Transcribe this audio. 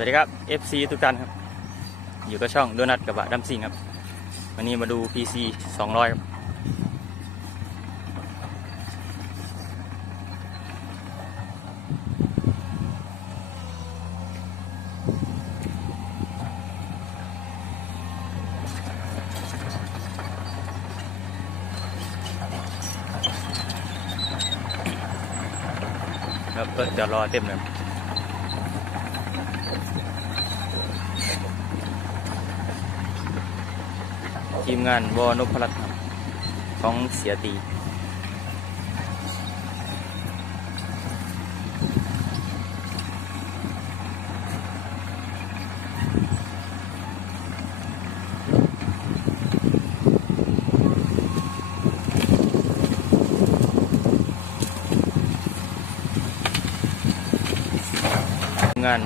สวัสดีครับ FC ทุกท่านครับ อยู่กับช่องโดนัทกับบะดัมซิงครับ วันนี้มาดู PC 200 ครับ ครับก็จะรอเต็มเลย ทีมงานวอนพรัตน์ครับของเสียตีงาน